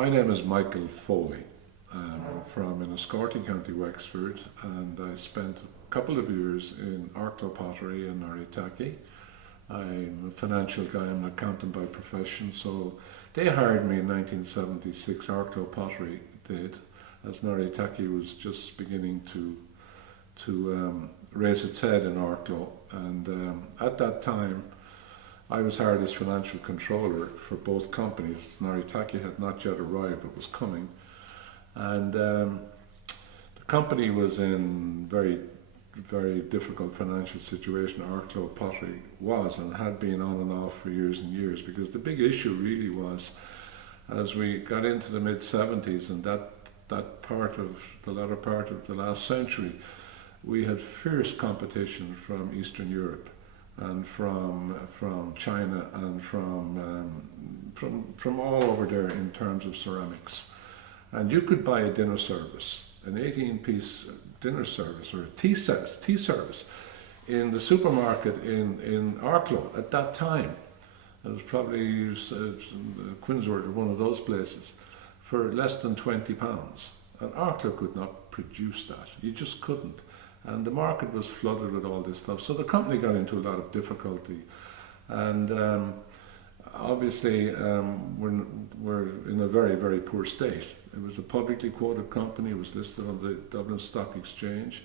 My name is Michael Foley. I'm from Enniscorthy, County Wexford, and I spent a couple of years in Arklow Pottery and Noritake. I'm a financial guy, I'm an accountant by profession, so they hired me in 1976, Arklow Pottery did, as Noritake was just beginning to raise its head in Arklow. And at that time, I was hired as financial controller for both companies. Noritake had not yet arrived, but was coming. And the company was in very difficult financial situation. Arklow Pottery was and had been on and off for years and years, because the big issue really was, as we got into the mid-70s and that the latter part of the last century, we had fierce competition from Eastern Europe and from China and from all over there in terms of ceramics. And you could buy a dinner service, an 18-piece dinner service or a tea service in the supermarket in Arklow at that time. It was probably Quinsworth or one of those places, for less than £20. And Arklow could not produce that. You just couldn't. And the market was flooded with all this stuff. So the company got into a lot of difficulty. And obviously we're in a very poor state. It was a publicly quoted company. It was listed on the Dublin Stock Exchange.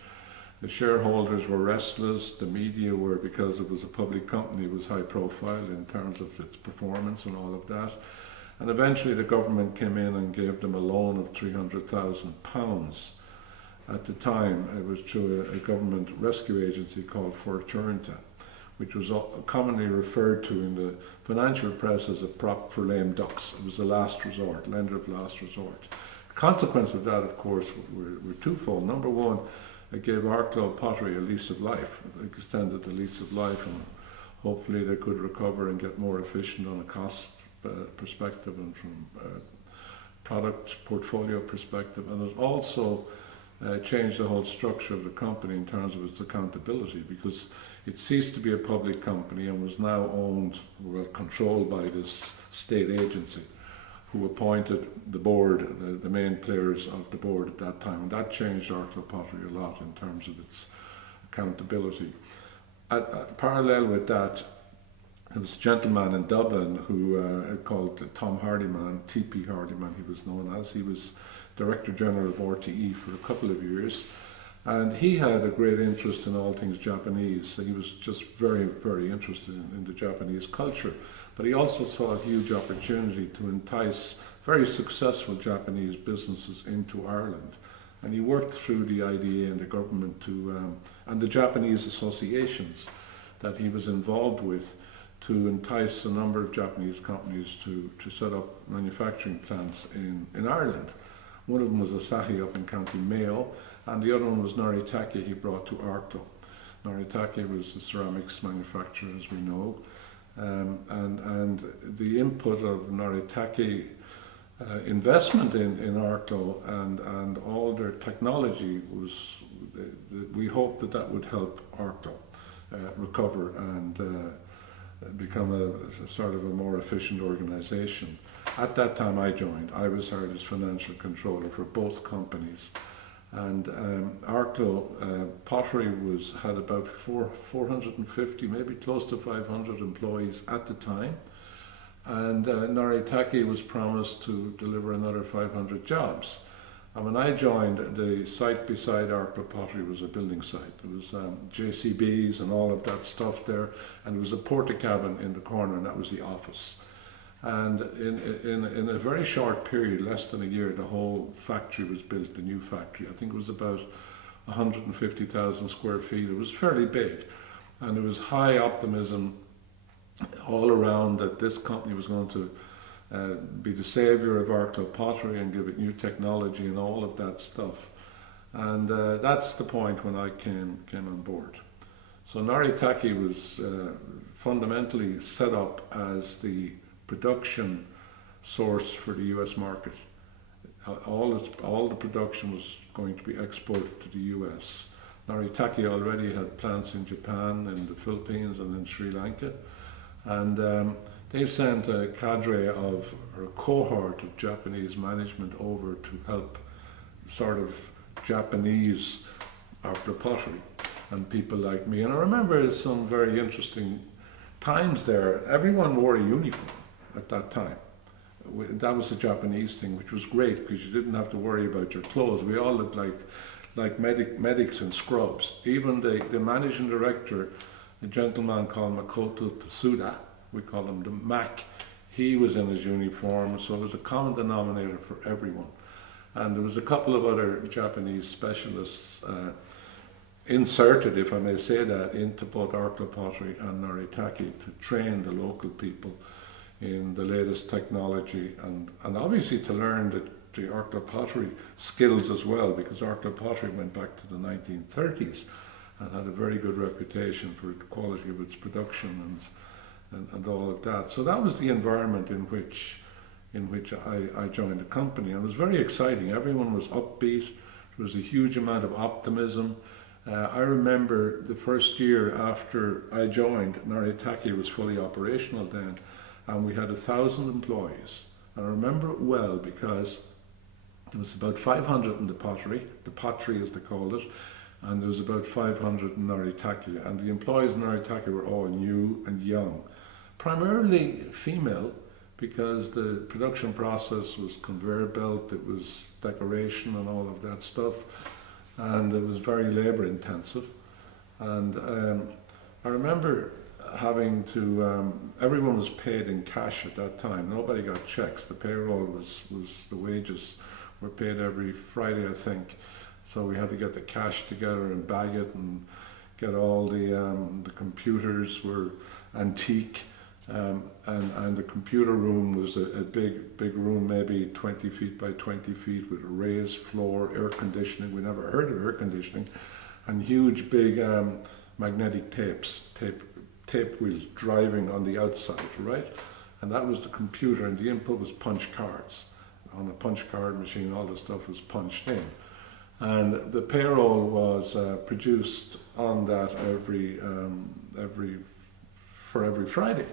The shareholders were restless. The media were, because it was a public company, it was high profile in terms of its performance and all of that. And eventually the government came in and gave them a loan of £300,000. At the time, it was through a government rescue agency called Folklore.ie, which was commonly referred to in the financial press as a prop for lame ducks. It was a last resort, lender of last resort. The consequence of that, of course, were twofold. Number one, it gave Arklow Pottery a lease of life. It extended the lease of life, and hopefully they could recover and get more efficient on a cost perspective and from product portfolio perspective. And it also changed the whole structure of the company in terms of its accountability, because it ceased to be a public company and was now owned, well, controlled by this state agency, who appointed the board, the main players of the board at that time. And that changed Arklow Pottery a lot in terms of its accountability. Parallel with that, there was a gentleman in Dublin who called Tom Hardyman, TP Hardyman he was known as. He was Director General of RTE for a couple of years, and he had a great interest in all things Japanese. He was just very interested in the Japanese culture, but he also saw a huge opportunity to entice very successful Japanese businesses into Ireland. And he worked through the IDA and the government and the Japanese associations that he was involved with to entice a number of Japanese companies to set up manufacturing plants in Ireland. One of them was Asahi up in County Mayo, and the other one was Noritake he brought to Arklow. Noritake was a ceramics manufacturer, as we know, and the input of Noritake investment in Arklow and all their technology was, we hoped that would help Arklow recover and become a sort of a more efficient organisation. At that time I joined, I was hired as financial controller for both companies, and Arklow Pottery had about 450, maybe close to 500 employees at the time, and Noritake was promised to deliver another 500 jobs. And when I joined, the site beside Arklow Pottery was a building site. There was JCBs and all of that stuff there, and there was a porta-cabin in the corner, and that was the office. And in a very short period, less than a year, the whole factory was built, the new factory. I think it was about 150,000 square feet. It was fairly big, and there was high optimism all around that this company was going to be the saviour of Arklow Pottery and give it new technology and all of that stuff. And that's the point when I came on board. So Noritake was fundamentally set up as the production source for the US market. All the production was going to be exported to the US. Noritake already had plants in Japan, in the Philippines and in Sri Lanka. And they sent a cadre of, or a cohort of Japanese management over to help sort of Japanese Arklow pottery and people like me. And I remember some very interesting times there. Everyone wore a uniform at that time. That was a Japanese thing, which was great because you didn't have to worry about your clothes. We all looked like medics in scrubs. Even the managing director, a gentleman called Makoto Tsuda, we call him the Mac, he was in his uniform, so it was a common denominator for everyone. And there was a couple of other Japanese specialists inserted, if I may say that, into both Arklow pottery and Noritake to train the local people in the latest technology and obviously to learn the Arklow pottery skills as well, because Arklow pottery went back to the 1930s and had a very good reputation for the quality of its production and all of that. So that was the environment in which I joined the company, and it was very exciting. Everyone was upbeat. There was a huge amount of optimism. I remember the first year after I joined, Noritake was fully operational then, and we had 1,000 employees. And I remember it well because there was about 500 in the pottery as they called it, and there was about 500 in Noritake. And the employees in Noritake were all new and young, primarily female, because the production process was conveyor belt, it was decoration and all of that stuff, and it was very labour intensive. And I remember having to, everyone was paid in cash at that time. Nobody got checks. The payroll was the wages were paid every Friday, I think. So we had to get the cash together and bag it and get all the computers were antique. And the computer room was a big room, maybe 20 feet by 20 feet, with a raised floor, air conditioning. We never heard of air conditioning, and huge big magnetic tape wheels driving on the outside, right? And that was the computer, and the input was punch cards. On a punch card machine, all the stuff was punched in, and the payroll was produced on that every Friday.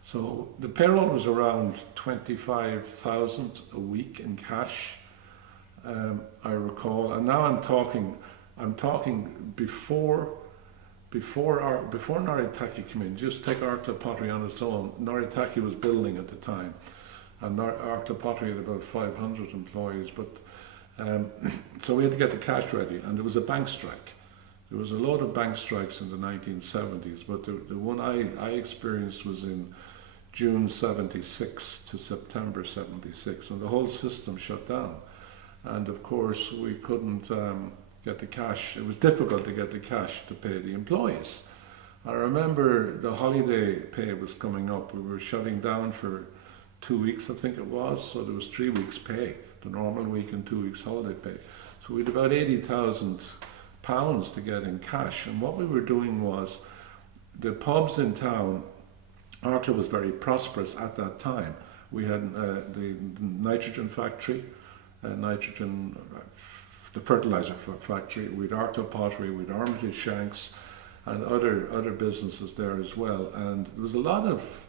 So the payroll was around 25,000 a week in cash, I recall. And now I'm talking before Noritake came in. Just take Arklow pottery on its own. Noritake was building at the time, and Arklow pottery had about 500 employees. But so we had to get the cash ready, and there was a bank strike. There was a lot of bank strikes in the 1970s, but the one I experienced was in June 76 to September 76, and the whole system shut down. And of course we couldn't get the cash. It was difficult to get the cash to pay the employees. I remember the holiday pay was coming up. We were shutting down for 2 weeks, I think it was, so there was 3 weeks pay, the normal week and 2 weeks holiday pay. So we had about £80,000 to get in cash, and what we were doing was, the pubs in town, Arklow was very prosperous at that time. We had the nitrogen factory, the fertilizer factory, we had Arklow pottery, we had Armitage Shanks, and other businesses there as well. And there was a lot of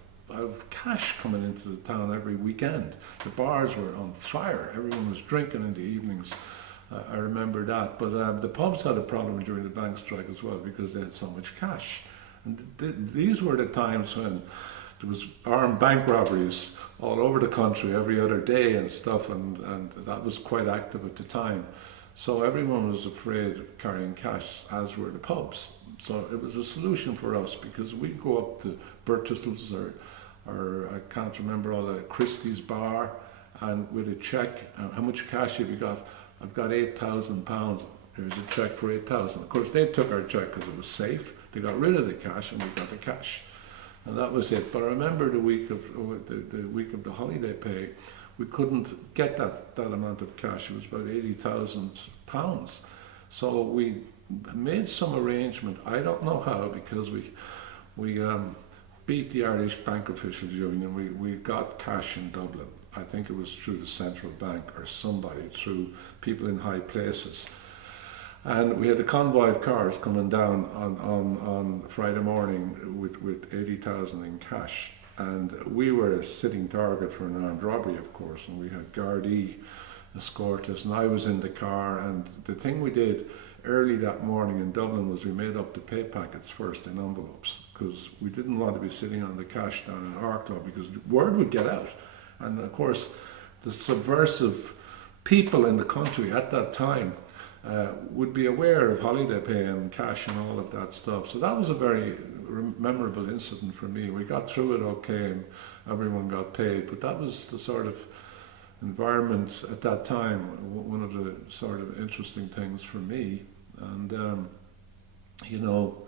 cash coming into the town every weekend. The bars were on fire. Everyone was drinking in the evenings. I remember that. But the pubs had a problem during the bank strike as well because they had so much cash. And these were the times when there was armed bank robberies all over the country every other day and stuff, and that was quite active at the time. So everyone was afraid of carrying cash, as were the pubs. So it was a solution for us, because we'd go up to Bertels's or I can't remember all the Christie's bar, and with a check, how much cash have you got? I've got £8,000. Here's a check for 8,000. Of course, they took our check because it was safe. They got rid of the cash, and we got the cash, and that was it. But I remember the week of the holiday pay, we couldn't get that amount of cash. It was about £80,000. So we made some arrangement. I don't know how, because we beat the Irish Bank Officials Union. We got cash in Dublin. I think it was through the central bank or somebody, through people in high places. And we had a convoy of cars coming down on Friday morning with 80,000 in cash. And we were a sitting target for an armed robbery, of course, and we had Gardaí escort us, and I was in the car, and the thing we did early that morning in Dublin was we made up the pay packets first in envelopes, because we didn't want to be sitting on the cash down in Arklow, because word would get out. And of course, the subversive people in the country at that time would be aware of holiday pay and cash and all of that stuff. So that was a very memorable incident for me. We got through it okay and everyone got paid, but that was the sort of environment at that time, one of the sort of interesting things for me. And you know,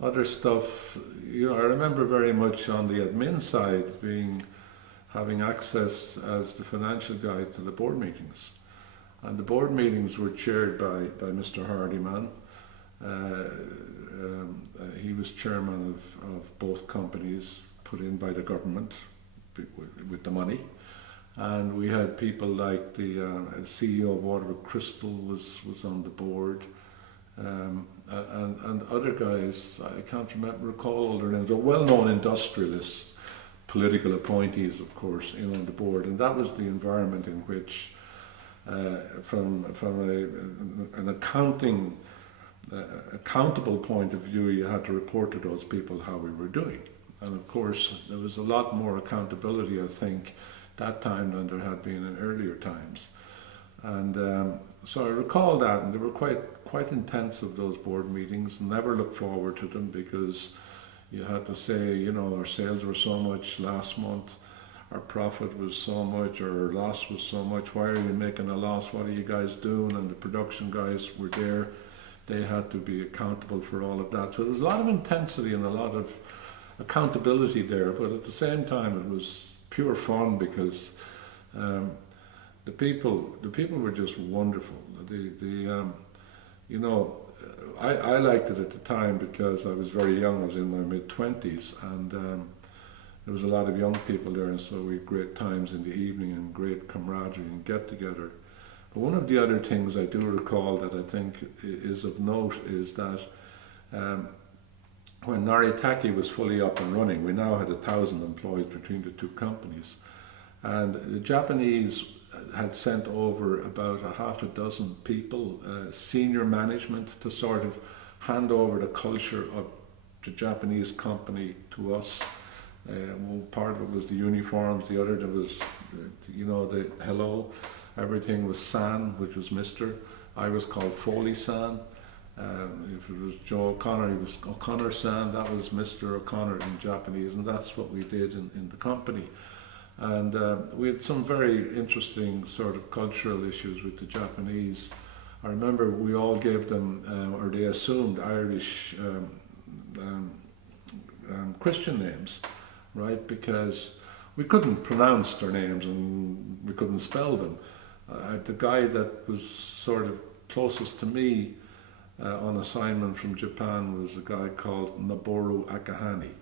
other stuff, you know, I remember very much on the admin side having access as the financial guy to the board meetings. And the board meetings were chaired by Mr. Hardyman. He was chairman of both companies put in by the government with the money. And we had people like the CEO of Waterford Crystal was on the board. And other guys, I can't recall all their names, they're well-known industrialists, political appointees, of course, in on the board. And that was the environment in which, from an accountable point of view, you had to report to those people how we were doing. And of course, there was a lot more accountability, I think, that time than there had been in earlier times. And so I recall that, and they were quite intensive, those board meetings. Never looked forward to them, because you had to say, you know, our sales were so much last month, our profit was so much, or our loss was so much, why are you making a loss, what are you guys doing? And the production guys were there, they had to be accountable for all of that. So there was a lot of intensity and a lot of accountability there, but at the same time it was pure fun, because the people were just wonderful. You know, I liked it at the time because I was very young. I was in my mid-20s, and there was a lot of young people there, and so we had great times in the evening and great camaraderie and get-together. But one of the other things I do recall that I think is of note is that when Noritake was fully up and running, we now had 1,000 employees between the two companies, and the Japanese had sent over about a half a dozen people, senior management, to sort of hand over the culture of the Japanese company to us. One part of it was the uniforms, the other there was, you know, the hello. Everything was San, which was Mr. I was called Foley-san. If it was Joe O'Connor, he was O'Connor-san. That was Mr. O'Connor in Japanese, and that's what we did in the company. And we had some very interesting sort of cultural issues with the Japanese. I remember we all gave them, or they assumed, Irish Christian names, right? Because we couldn't pronounce their names and we couldn't spell them. The guy that was sort of closest to me on assignment from Japan was a guy called Noboru Akahane.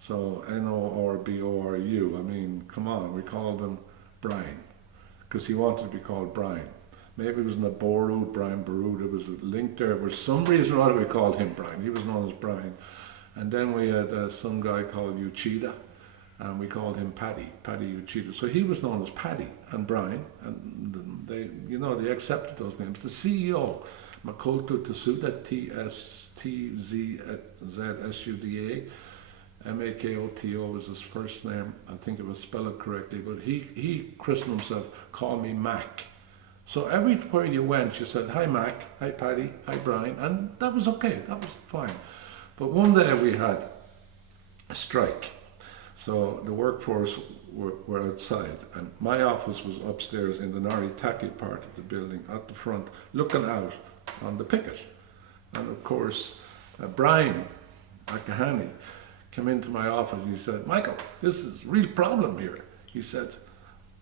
So Norboru, I mean, come on, we called him Brian, because he wanted to be called Brian. Maybe it was Noboru, Brian Baru, there was a link there, but for some reason or other we called him Brian, he was known as Brian. And then we had some guy called Uchida, and we called him Paddy Uchida. So he was known as Paddy and Brian, and they, you know, they accepted those names. The CEO, Makoto Tsuda, T-S-T-Z-S-U-D-A, M-A-K-O-T-O was his first name. I think it was spelled correctly, but he christened himself, called me Mac. So everywhere you went, you said, hi Mac, hi Paddy, hi Brian, and that was okay, that was fine. But one day we had a strike. So the workforce were outside, and my office was upstairs in the Noritake part of the building at the front, looking out on the picket. And of course, Brian Akahane came into my office and he said, Michael, this is a real problem here. He said,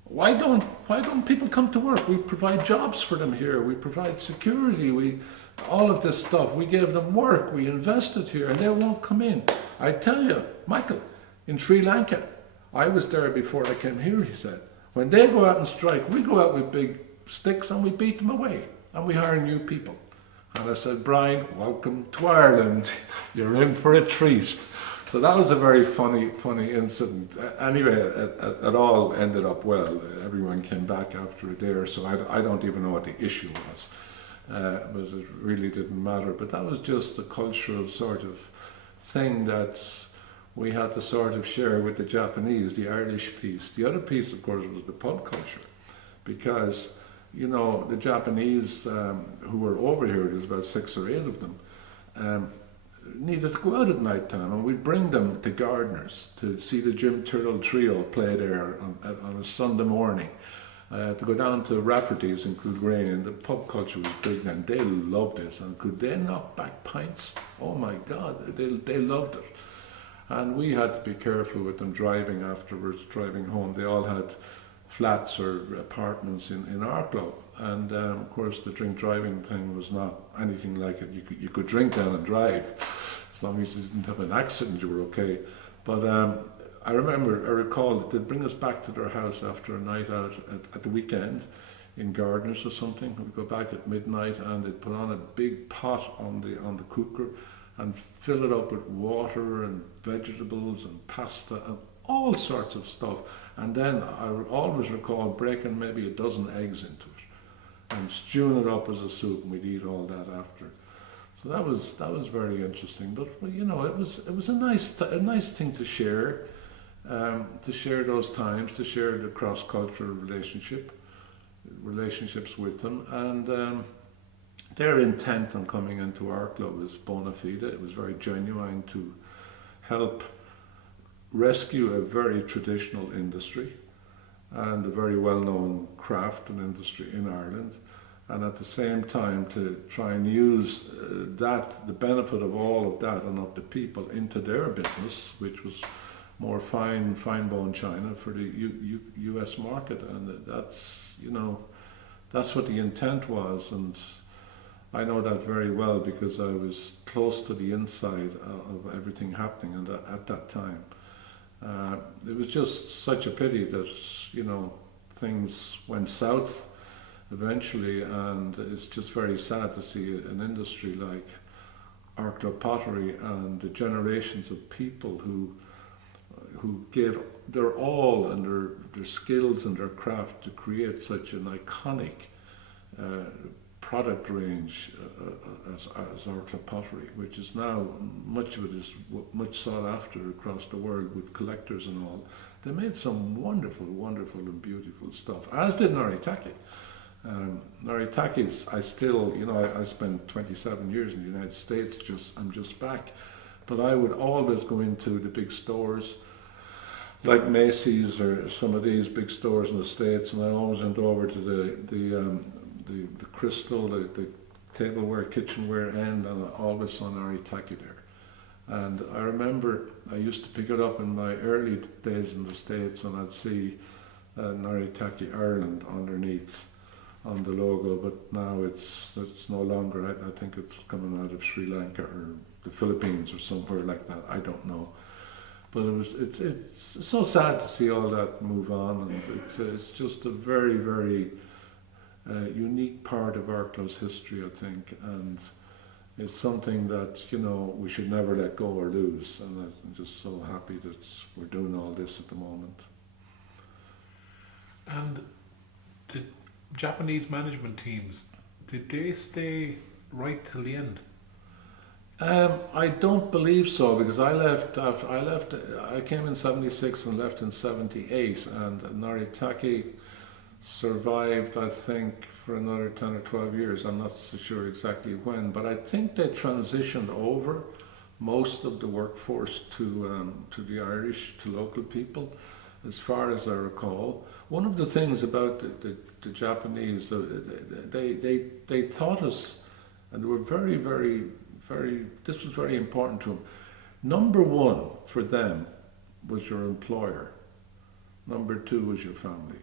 why don't people come to work? We provide jobs for them here, we provide security, all of this stuff, we gave them work, we invested here, and they won't come in. I tell you, Michael, in Sri Lanka, I was there before I came here, he said, when they go out and strike, we go out with big sticks and we beat them away, and we hire new people. And I said, Brian, welcome to Ireland, you're in for a treat. So that was a very funny incident. Anyway, it all ended up well. Everyone came back after a day or so. I don't even know what the issue was, but it really didn't matter. But that was just a cultural sort of thing that we had to sort of share with the Japanese, the Irish piece. The other piece, of course, was the pub culture, because, you know, the Japanese who were over here, there's about 6 or 8 of them, needed to go out at night time, and we'd bring them to Gardeners to see the Jim Turrell Trio play there on a Sunday morning, to go down to Rafferty's in Kilgreen, and the pub culture was big then. They loved this, and could they knock back pints? Oh my God, they loved it. And we had to be careful with them driving afterwards, driving home. They all had flats or apartments in Arklow, and of course the drink driving thing was not anything like it. You could drink then and drive, as long as you didn't have an accident, you were okay. But I recall they'd bring us back to their house after a night out at the weekend in Gardeners or something. We'd go back at midnight, and they'd put on a big pot on the cooker and fill it up with water and vegetables and pasta and all sorts of stuff. And then I always recall breaking maybe a dozen eggs into it and stewing it up as a soup, and we'd eat all that after. So that was very interesting. But you know, it was a nice thing to share those times, to share the cross-cultural relationships with them, and their intent on coming into Arklow was bona fide. It was very genuine to help rescue a very traditional industry and a very well-known craft and industry in Ireland, and at the same time to try and use the benefit of all of that and of the people into their business, which was more fine bone china for the US market. And that's, you know, that's what the intent was. And I know that very well because I was close to the inside of everything happening at that time. It was just such a pity that, you know, things went south eventually, and it's just very sad to see an industry like Arklow Pottery and the generations of people who gave their all and their skills and their craft to create such an iconic product range as Arklow Pottery, which is now, much of it is much sought after across the world with collectors and all. They made some wonderful and beautiful stuff, as did Noritake. Noritake's, I still, you know, I spent 27 years in the United States, I'm just back, but I would always go into the big stores like Macy's or some of these big stores in the States, and I always went over to the crystal, the tableware, kitchenware end, and I always saw Noritake there. And I remember I used to pick it up in my early days in the States, and I'd see Noritake Ireland underneath on the logo, but now it's no longer. I think it's coming out of Sri Lanka or the Philippines or somewhere like that. I don't know. But it's so sad to see all that move on, and it's just a very, very unique part of Arklow's history, I think, and it's something that, you know, we should never let go or lose, and I'm just so happy that we're doing all this at the moment. And the Japanese management teams, did they stay right till the end? I don't believe so, because I came in 76 and left in 78, and Noritake survived, I think, for another 10 or 12 years. I'm not so sure exactly when, but I think they transitioned over most of the workforce to the Irish, to local people, as far as I recall. One of the things about the Japanese, they taught us, and they were very, very, very, this was very important to them. Number one for them was your employer. Number two was your family.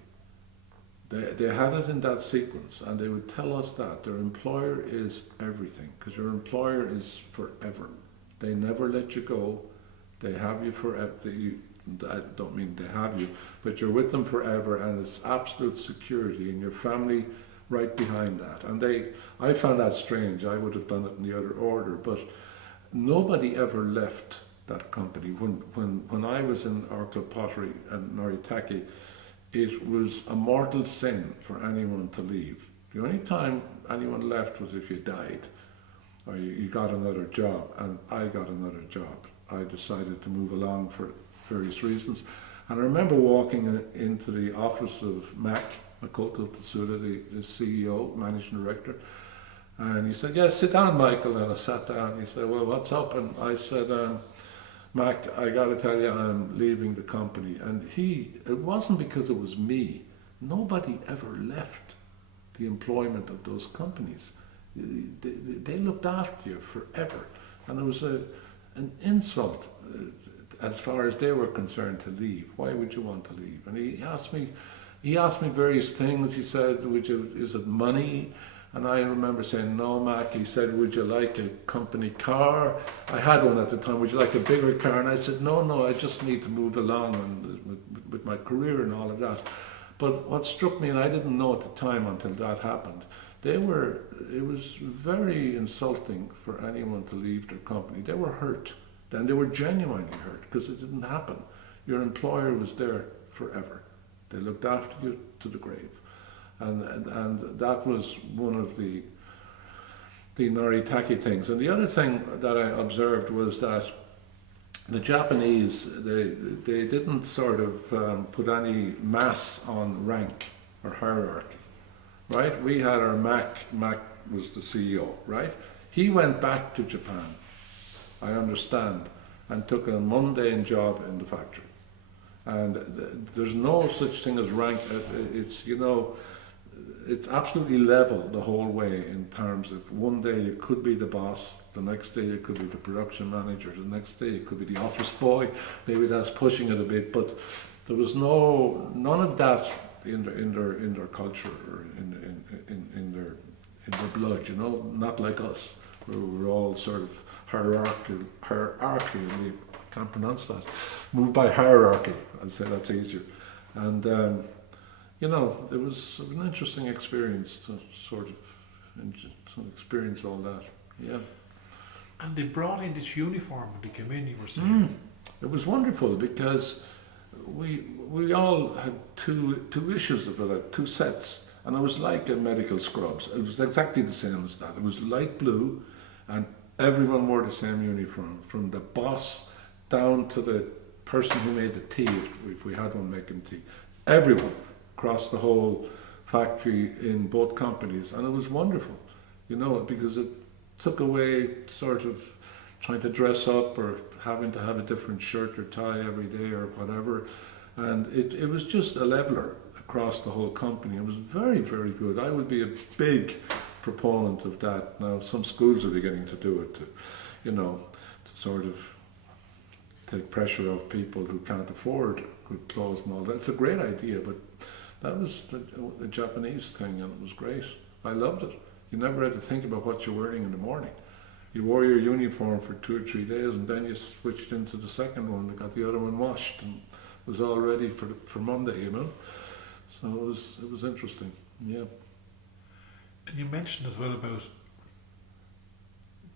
They had it in that sequence, and they would tell us that their employer is everything, because your employer is forever. They never let you go. They have you forever. I don't mean they have you, but you're with them forever, and it's absolute security, and your family right behind that. And I found that strange. I would have done it in the other order, but nobody ever left that company. When I was in Arklow Pottery and Noritake, it was a mortal sin for anyone to leave. The only time anyone left was if you died or you got another job, and I got another job. I decided to move along for various reasons. And I remember walking into the office of Mac, Makoto Tsuda, the CEO, Managing Director, and he said, "Yeah, sit down, Michael." And I sat down. He said, "Well, what's up?" And I said, "Mac, I got to tell you, I'm leaving the company." And it wasn't because it was me. Nobody ever left the employment of those companies. They looked after you forever. And it was an insult as far as they were concerned to leave. Why would you want to leave? And he asked me various things. He said, is it money? And I remember saying, "No, Mac." He said, "Would you like a company car?" I had one at the time. "Would you like a bigger car?" And I said, No, I just need to move along with my career and all of that. But what struck me, and I didn't know at the time until that happened, it was very insulting for anyone to leave their company. They were hurt. Then they were genuinely hurt because it didn't happen. Your employer was there forever. They looked after you to the grave. And that was one of the Noritake things. And the other thing that I observed was that the Japanese, they didn't sort of put any mass on rank or hierarchy, right? We had our Mac was the CEO, right? He went back to Japan, I understand, and took a mundane job in the factory. And there's no such thing as rank. It's absolutely level the whole way in terms of one day you could be the boss, the next day you could be the production manager, the next day you could be the office boy. Maybe that's pushing it a bit, but there was none of that in their culture or in their blood. Not like us, where we're all sort of hierarchy. Can't pronounce that. Moved by hierarchy. I'd say that's easier. And it was an interesting experience to sort of experience all that. Yeah. And they brought in this uniform when they came in, you were saying. It was wonderful because we all had two issues of it, two sets, and it was like a medical scrubs. It was exactly the same as that. It was light blue, and everyone wore the same uniform, from the boss down to the person who made the tea, if we had one making tea. Everyone across the whole factory in both companies, and it was wonderful, because it took away sort of trying to dress up or having to have a different shirt or tie every day or whatever, and it was just a leveler across the whole company. It was very, very good. I would be a big proponent of that. Now some schools are beginning to do it to sort of take pressure off people who can't afford good clothes and all that. It's a great idea, but that was the Japanese thing, and it was great. I loved it. You never had to think about what you're wearing in the morning. You wore your uniform for 2 or 3 days, and then you switched into the second one and got the other one washed, and it was all ready for Monday, So it was interesting, yeah. And you mentioned as well about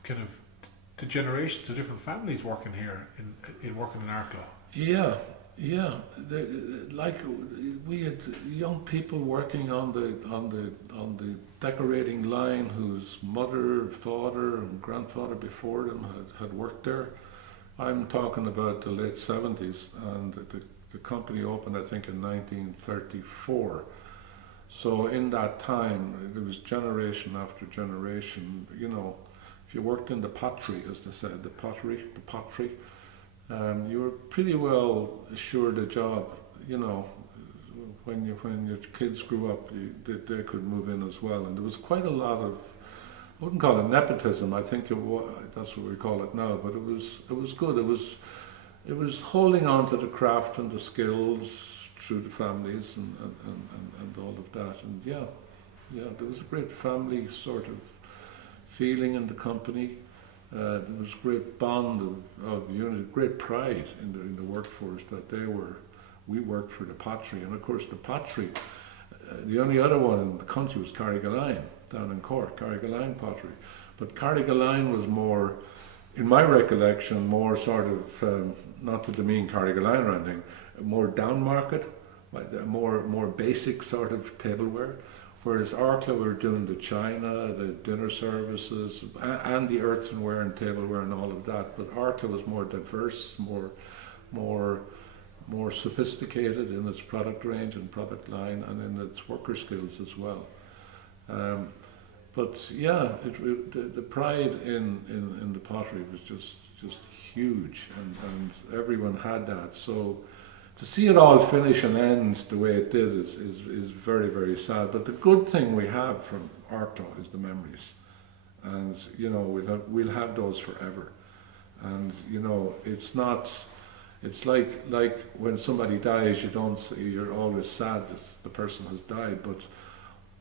kind of the generations of different families working here in working in Arklow. Yeah. Like we had young people working on the decorating line whose mother, father, and grandfather before them had worked there. I'm talking about the late 70s, and the company opened, I think, in 1934. So in that time, there was generation after generation. If you worked in the pottery, as they said, the pottery. You were pretty well assured a job. When your kids grew up, they could move in as well. And there was quite a lot of, I wouldn't call it nepotism. I think that's what we call it now. But it was good. It was holding on to the craft and the skills through the families and all of that. And yeah, there was a great family sort of feeling in the company. There was great bond of unity, great pride in the workforce that we worked for the pottery. And of course the pottery, the only other one in the country was Carrigaline down in Cork, Carrigaline pottery. But Carrigaline was more in my recollection, more sort of, not to demean Carrigaline or anything, more down market, like more basic sort of tableware. Whereas Arklow were doing the china, the dinner services, and the earthenware and tableware and all of that. But Arklow was more diverse, more sophisticated in its product range and product line, and in its worker skills as well. But yeah, the pride in the pottery was just huge, and everyone had that. So to see it all finish and end the way it did is very, very sad. But the good thing we have from Arklow is the memories, and you know we'll have those forever. And you know it's like when somebody dies, you're always sad that the person has died, but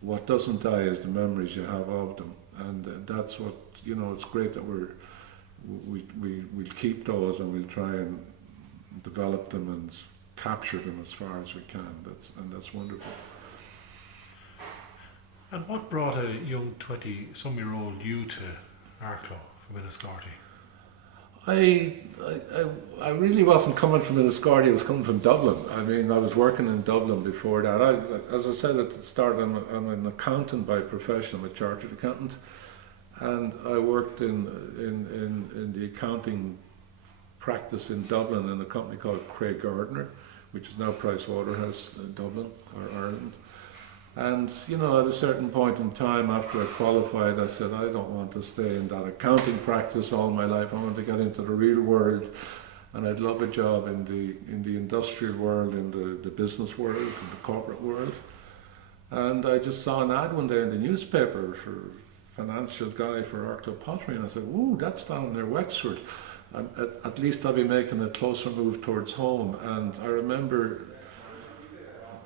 what doesn't die is the memories you have of them, and that's what, you know, it's great that we'll keep those, and we'll try and develop them and capture them as far as we can. That's wonderful. And what brought a young 20-some-year-old you to Arklow from Enniscorthy? I really wasn't coming from Enniscorthy, I was coming from Dublin. I mean, I was working in Dublin before that. As I said at the start, I'm an accountant by profession, I'm a chartered accountant, and I worked in the accounting practice in Dublin in a company called Craig Gardner, which is now Pricewaterhouse in Dublin, or Ireland. And, you know, at a certain point in time after I qualified, I said, I don't want to stay in that accounting practice all my life. I want to get into the real world, and I'd love a job in the industrial world, in the business world, in the corporate world. And I just saw an ad one day in the newspaper for financial guy for Arklow Pottery, and I said, ooh, that's down near Wexford. At least I'll be making a closer move towards home. And I remember,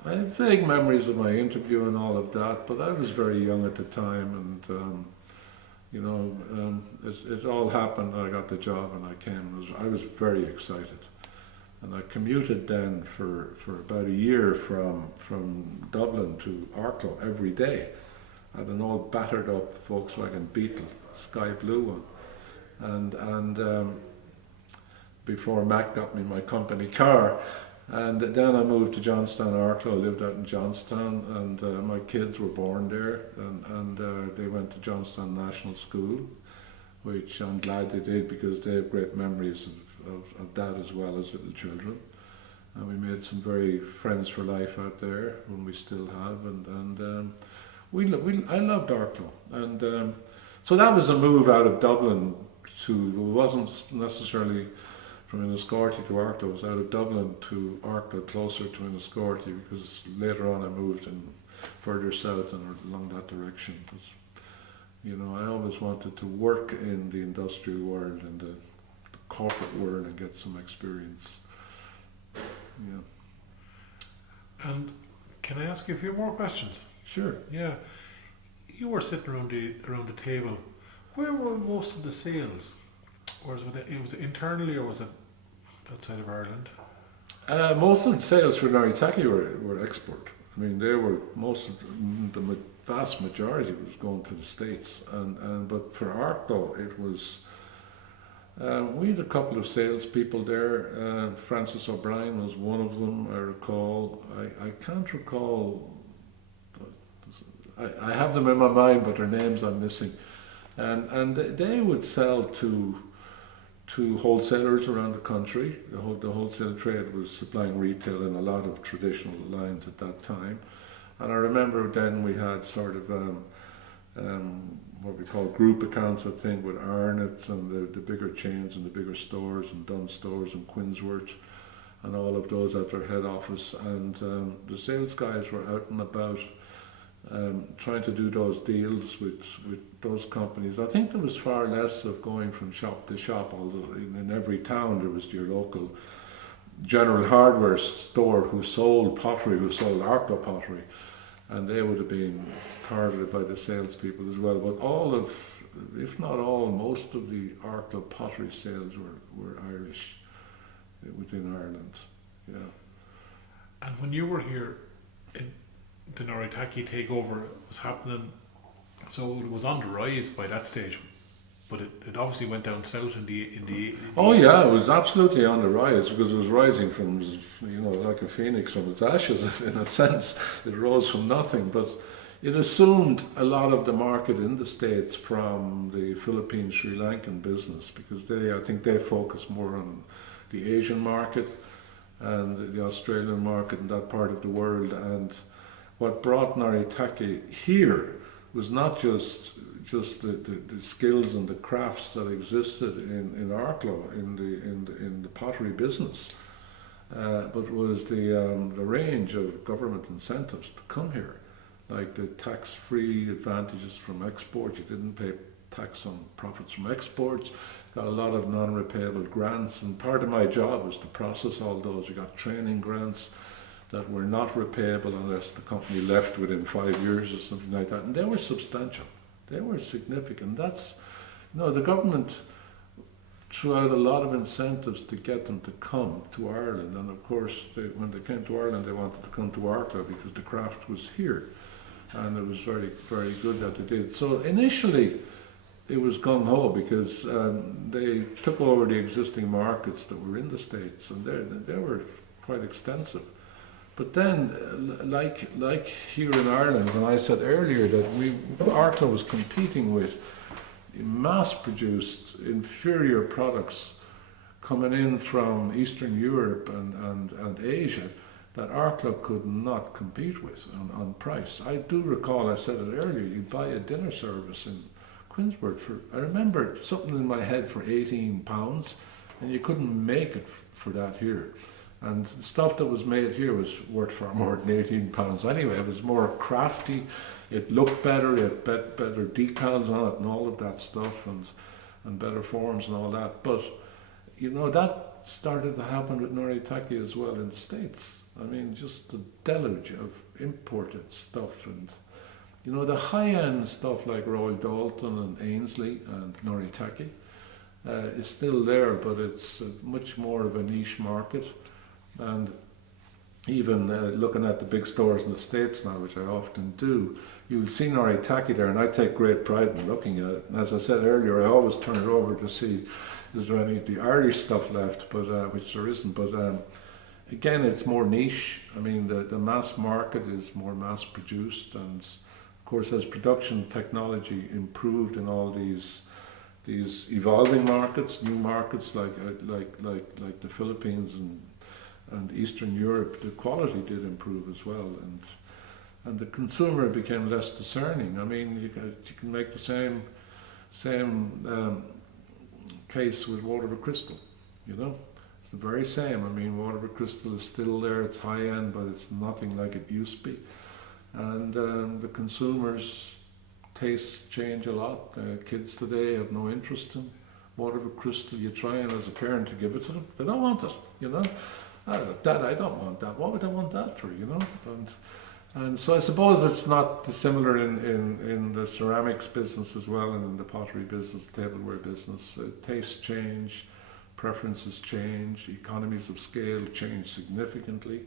I have vague memories of my interview and all of that, but I was very young at the time, and you know, it all happened. I got the job and I came. I was very excited, and I commuted then for about a year from Dublin to Arklow every day. I had an old battered up Volkswagen Beetle, sky blue one, and before Mac got me my company car. And then I moved to Johnstown, Arklow. I lived out in Johnstown, and my kids were born there, and they went to Johnstown National School, which I'm glad they did, because they have great memories of that as well as little children. And we made some very friends for life out there, when we still have, and I loved Arklow. And so that was a move out of Dublin it wasn't necessarily from Enniscorthy to Arklow. It was out of Dublin to Arklow, closer to Enniscorthy, because later on I moved in further south and along that direction. But, you know, I always wanted to work in the industrial world and the corporate world and get some experience. Yeah. And can I ask you a few more questions? Sure. Yeah. You were sitting around the table. Where were most of the sales? Or was it internally, or was it outside of Ireland? Most of the sales for Noritake were export. I mean, the vast majority was going to the States. But for Arklow, it was, we had a couple of salespeople there. Francis O'Brien was one of them, I recall. I can't recall, I have them in my mind, but their names I'm missing. And they would sell to wholesalers around the country. The wholesale trade was supplying retail in a lot of traditional lines at that time. And I remember then we had sort of what we call group accounts, I think, with Arnott's and the bigger chains and the bigger stores, and Dunn Stores and Quinsworth and all of those at their head office. And the sales guys were out and about trying to do those deals with those companies. I think there was far less of going from shop to shop, although in every town there was your local general hardware store who sold pottery, who sold Arklow pottery, and they would have been targeted by the salespeople as well. But all of, if not all, most of the Arklow pottery sales were Irish, within Ireland. Yeah. And when you were here, the Noritake takeover was happening, so it was on the rise by that stage. but it obviously went down south in the Oh yeah, it was absolutely on the rise because it was rising from, like a phoenix from its ashes. In a sense, it rose from nothing, but it assumed a lot of the market in the States from the Philippine, Sri Lankan business because I think they focus more on the Asian market and the Australian market in that part of the world. And what brought Noritake here was not just the skills and the crafts that existed in Arklow in the pottery business, but was the range of government incentives to come here, like the tax-free advantages from export. You didn't pay tax on profits from exports. Got a lot of non-repayable grants, and part of my job was to process all those. You got training grants that were not repayable unless the company left within 5 years or something like that, and they were substantial. They were significant. That's, the government threw out a lot of incentives to get them to come to Ireland, and of course, when they came to Ireland, they wanted to come to Arklow because the craft was here, and it was very, very good that they did. So initially, it was gung-ho because they took over the existing markets that were in the States, and they were quite extensive. But then, like here in Ireland, when I said earlier that Arklow was competing with mass-produced inferior products coming in from Eastern Europe and Asia, that Arklow could not compete with on price. I do recall, I said it earlier, you'd buy a dinner service in Quinsburg I remember something in my head for £18, and you couldn't make it for that here. And the stuff that was made here was worth far more than £18 anyway. It was more crafty, it looked better, it had better decals on it and all of that stuff, and better forms and all that. But, that started to happen with Noritake as well in the States. I mean, just the deluge of imported stuff, and, the high-end stuff like Royal Dalton and Ainsley and Noritake is still there, but it's much more of a niche market. And even looking at the big stores in the States now, which I often do, you'll see Noritake there, and I take great pride in looking at it. And as I said earlier, I always turn it over to see is there any of the Irish stuff left, but which there isn't. But again, it's more niche. I mean, the mass market is more mass produced, and of course, as production technology improved in all these evolving markets, new markets like the Philippines and Eastern Europe, the quality did improve as well, and the consumer became less discerning. I mean, you can make the same case with water of crystal. It's the very same. I mean, water of crystal is still there. It's high end, but it's nothing like it used to be. And the consumers' tastes change a lot. Kids today have no interest in water of crystal. You try and as a parent to give it to them, they don't want it. Dad, I don't want that. What would I want that for, And so I suppose it's not dissimilar in the ceramics business as well, and in the pottery business, tableware business. Tastes change, preferences change, economies of scale change significantly.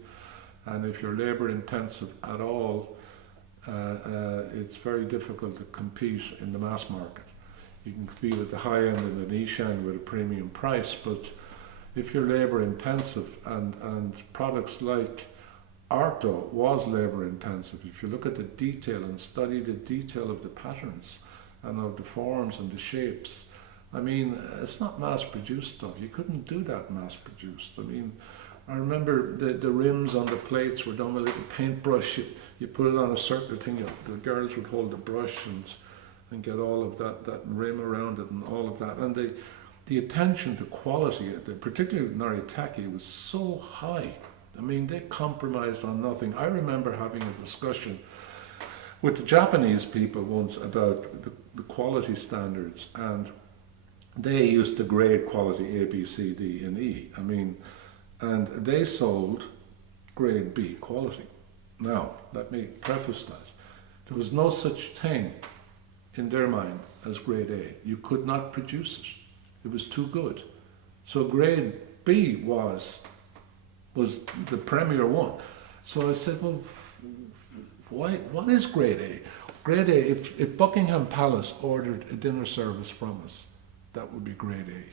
And if you're labour intensive at all, it's very difficult to compete in the mass market. You can compete at the high end and the niche end with a premium price, but if you're labour intensive, and products like Arklow was labour intensive, if you look at the detail and study the detail of the patterns and of the forms and the shapes, I mean, it's not mass produced stuff. You couldn't do that mass produced. I mean, I remember the rims on the plates were done with a little paintbrush. You put it on a circular thing, the girls would hold the brush and get all of that rim around it and all of that. And the attention to quality, particularly with Noritake, was so high. I mean, they compromised on nothing. I remember having a discussion with the Japanese people once about the quality standards, and they used to grade quality A, B, C, D, and E. I mean, and they sold grade B quality. Now, let me preface that. There was no such thing in their mind as grade A. You could not produce it. It was too good. So grade B was the premier one. So I said, well, what is grade A? Grade A, if Buckingham Palace ordered a dinner service from us, that would be grade A.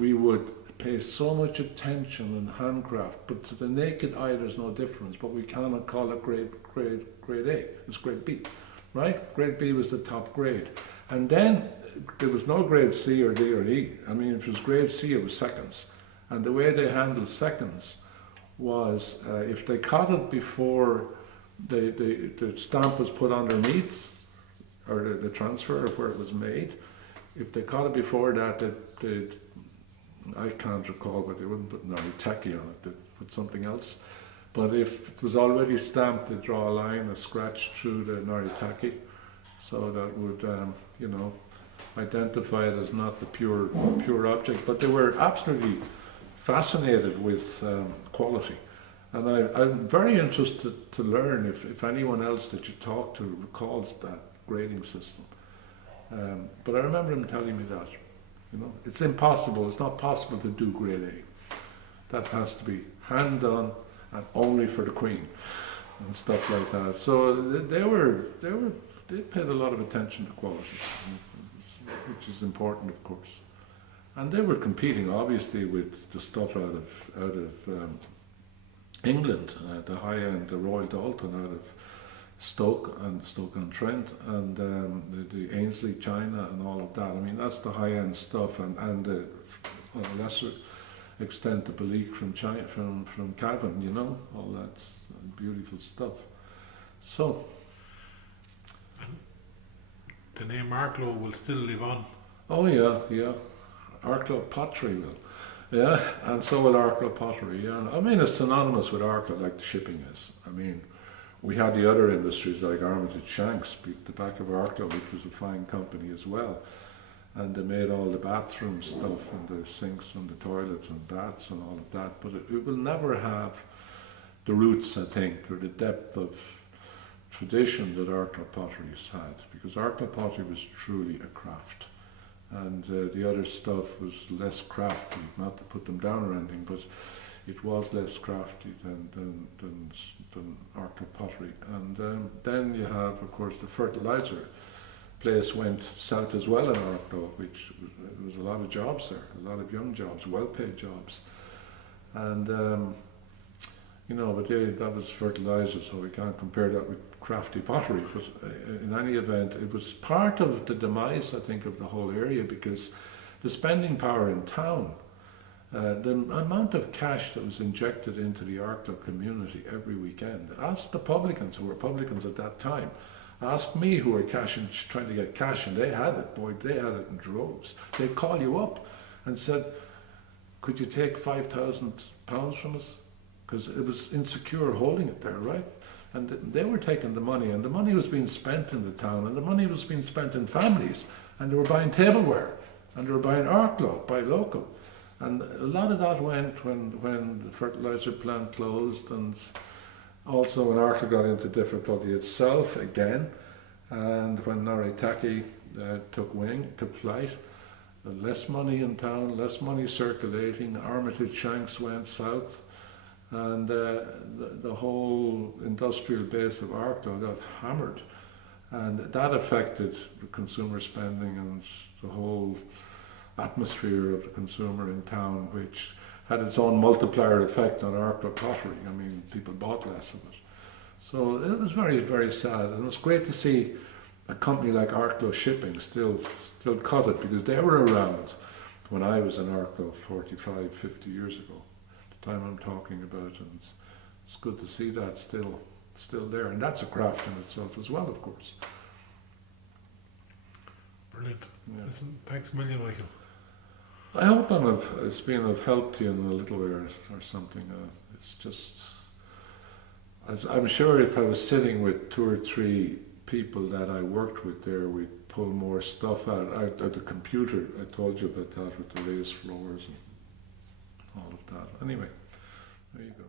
We would pay so much attention in handcraft, but to the naked eye there's no difference, but we cannot call it grade A, it's grade B, right? Grade B was the top grade. And then there was no grade C or D or E. I mean, if it was grade C, it was seconds. And the way they handled seconds was if they caught it before the stamp was put underneath, or the transfer of where it was made, if they caught it before that, I can't recall, but they wouldn't put Noritake on it, they'd put something else. But if it was already stamped, they'd draw a line, a scratch through the Noritake, so that would, identify it as not the pure object. But they were absolutely fascinated with quality. And I'm very interested to learn if anyone else that you talk to recalls that grading system. But I remember him telling me that, it's impossible, it's not possible to do grade A. That has to be hand done and only for the Queen and stuff like that. So they paid a lot of attention to quality, which is important, of course. And they were competing, obviously, with the stuff out of England, the high end, the Royal Dalton out of Stoke-on-Trent, and the Ainsley China and all of that. I mean, that's the high end stuff, and on a lesser extent, the Belique from China, from Cavan, all that beautiful stuff. So, the name Arklow will still live on. oh yeah, Arklow Pottery will. Yeah, and so will Arklow Pottery. Yeah, I mean, it's synonymous with Arklow, like the shipping is. I mean, we had the other industries like Armitage Shanks, the back of Arklow, which was a fine company as well, and they made all the bathroom stuff and the sinks and the toilets and baths and all of that. But it will never have the roots, I think, or the depth of tradition that Arklow Pottery has had, because Arklow Pottery was truly a craft. And the other stuff was less crafty, not to put them down or anything, but it was less crafty than Arklow Pottery. And then you have, of course, the fertilizer place went south as well in Arklow, which there was a lot of jobs there, a lot of young jobs, well-paid jobs. And, but that was fertilizer, so we can't compare that with crafty pottery. But in any event, it was part of the demise, I think, of the whole area, because the spending power in town, the amount of cash that was injected into the Arklow community every weekend. Ask the publicans, who were publicans at that time. Ask me, who were trying to get cash, and they had it. Boy, they had it in droves. They'd call you up and said, could you take £5,000 from us? Because it was insecure holding it there, right? And they were taking the money, and the money was being spent in the town, and the money was being spent in families, and they were buying tableware, and they were buying Arklow, buy local. And a lot of that went when the fertilizer plant closed, and also when Arklow got into difficulty itself again, and when Noritake took flight, less money in town, less money circulating, Armitage Shanks went south, and the whole industrial base of Arklow got hammered, and that affected the consumer spending and the whole atmosphere of the consumer in town, which had its own multiplier effect on Arklow pottery. I mean, people bought less of it. So it was very, very sad, and it was great to see a company like Arklow Shipping still cut it, because they were around when I was in Arklow 45, 50 years ago. Time I'm talking about, and it's good to see that still there, and that's a craft in itself as well, of course. Brilliant. Yeah. Listen, thanks a million, Michael. I hope it's been of help to you in a little way or something. It's just, I'm sure if I was sitting with 2 or 3 people that I worked with there, we'd pull more stuff out of the computer. I told you about that with the raised floors and all of that. Anyway, there you go.